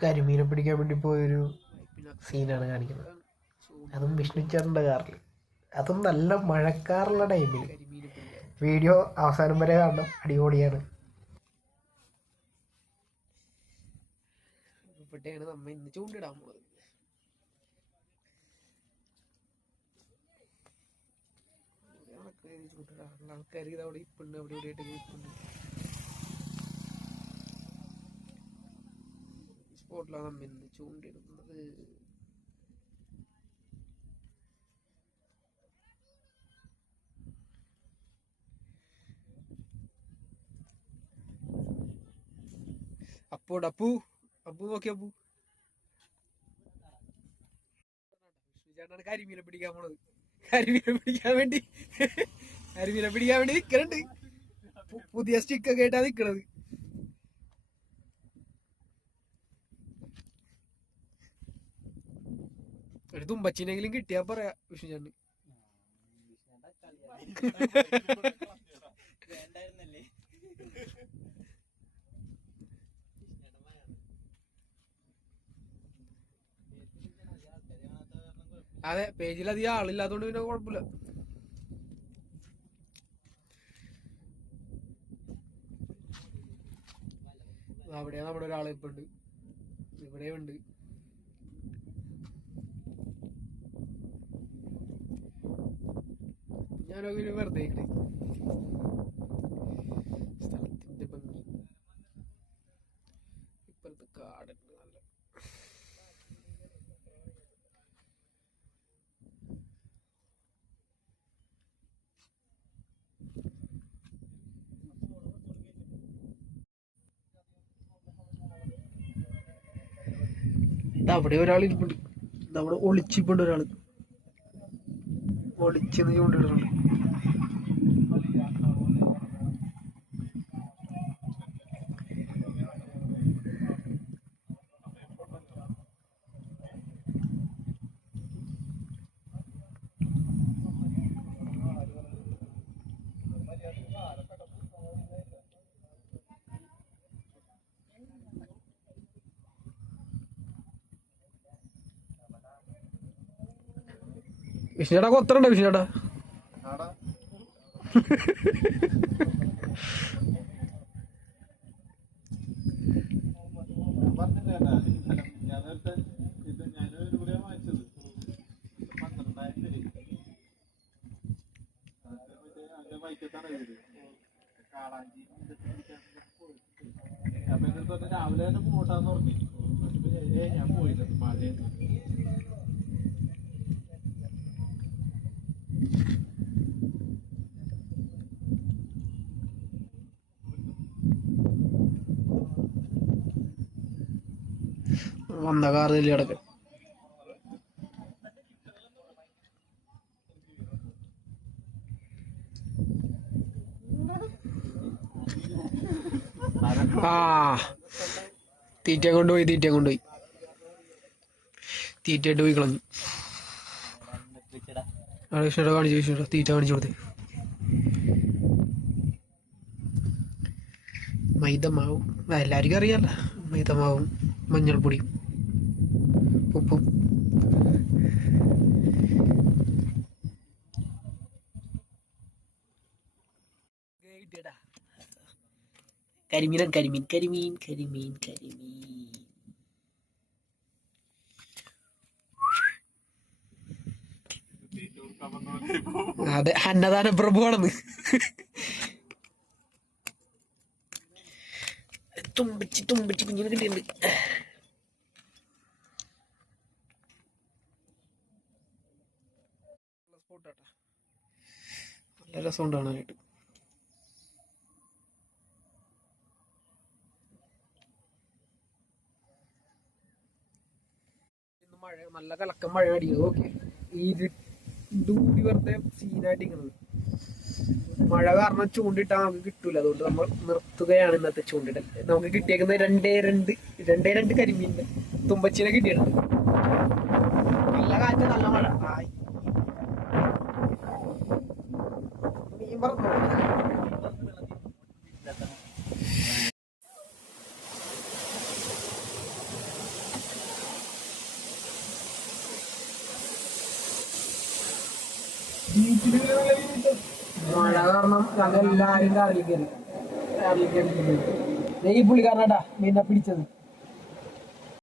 കരിമീനെ പിടിക്കാൻ വേണ്ടി പോയൊരു സീനാണ് കാണിക്കുന്നത്. അതും വിഷ്ണു ചേട്ടൻ്റെ കാറിൽ, അതും നല്ല മഴക്കാറുള്ള ടൈമിൽ. വീഡിയോ അവസാനം വരെ കാണണം, അടിപൊളിയാണ്. ഇവിടെയാണ് നമ്മ ഇന്ന് ചൂണ്ടിടാൻ പോണത്. ആൾക്കാർ ഇതവിടെ ഇപ്പുണ്ട്, അവിടെ ഇവിടെ ആയിട്ട് ഇപ്പുണ്ട്. സ്പോട്ടിലാണ് നമ്മ ഇന്ന് ചൂണ്ടിടുന്നത്. അപ്പു അപ്പു നോക്കി അപ്പു ചേട്ടനാണ് കരിമീനെ പിടിക്കാൻ പോണത്. കരിമീനെ പിടിക്കാൻ വേണ്ടി നിക്കണുണ്ട്. പുതിയ സ്റ്റിക്കൊക്കെ ആയിട്ടാ നിക്കണത്. ഒരു തുമ്പച്ചിനെങ്കിലും കിട്ടിയാ പറയാ വിഷ്ണു ചേട്ടന്. അതെ, പേജിലധികം ആളില്ലാത്തോണ്ട് പിന്നെ കുഴപ്പമില്ല. അവിടെ നമ്മുടെ ഒരാൾ ഇപ്പൊ ഉണ്ട്, ഇവിടെ ഉണ്ട്. ഞാനൊക്കെ വെറുതെ സ്ഥലത്തിന്റെ ഭംഗി. ഇപ്പോഴത്തെ കാടുണ്ട് നല്ല. അവിടെ ഒരാൾ ഇരിപ്പുണ്ട്, അവിടെ ഒളിച്ചിപ്പുണ്ട് ഒരാള്, ഒളിച്ചെന്ന് ചൂണ്ടിടുന്നുണ്ട്. വിഷ്ണുചേട്ടാ കൊത്തറുണ്ടോ വിഷ്ണുചേട്ടാ? രാവിലെ തന്നെ പോട്ടാന്ന് പറഞ്ഞു. ഞാൻ പോയില്ല, മഴ. വന്ന കാർ തല്ലി കിടക്ക്. ആ തീറ്റ കൊണ്ടുപോയി തീറ്റയായിട്ട് പോയി കളഞ്ഞു. വിഷ്ണുടെ കാണിച്ചു, തീറ്റ കാണിച്ചു കൊടുത്തേ. മൈദമാവും എല്ലാവർക്കും അറിയാല്ല, മൈദമാവും മഞ്ഞൾപ്പൊടിയും ഉപ്പും. കരിമീൻ. അതെ, അന്നദാന പ്രഭുവാണെന്ന്. തുമ്പിച്ച് കുഞ്ഞിനെ കിട്ടിയിട്ടുണ്ട്. നല്ല രസമുണ്ട് കാണാനായിട്ട്. മഴ, നല്ല കലക്കം മഴ അടിക്കുന്നത്. ഓക്കെ, ഈ കൂടി വെറുതെ സീനായിട്ടിരിക്കുന്നത്. മഴ കാരണം ചൂണ്ടിട്ടാൽ നമുക്ക് കിട്ടൂല, അതുകൊണ്ട് നമ്മൾ നിർത്തുകയാണ് ഇന്നത്തെ ചൂണ്ടിടൽ. നമുക്ക് കിട്ടിയേക്കുന്നത് രണ്ടേ രണ്ട് കരിമീനിന്റെ തുമ്പച്ചീനെ കിട്ടിയിട്ടുണ്ട്. നല്ല കാറ്റ്, നല്ല മഴ. മീൻ പറഞ്ഞു മഴ കാരണം ഞങ്ങൾ എല്ലാരും കാറിൽ കയറി ഈ പുള്ളിക്കാരനാട്ടാ മീനെ പിടിച്ചത്.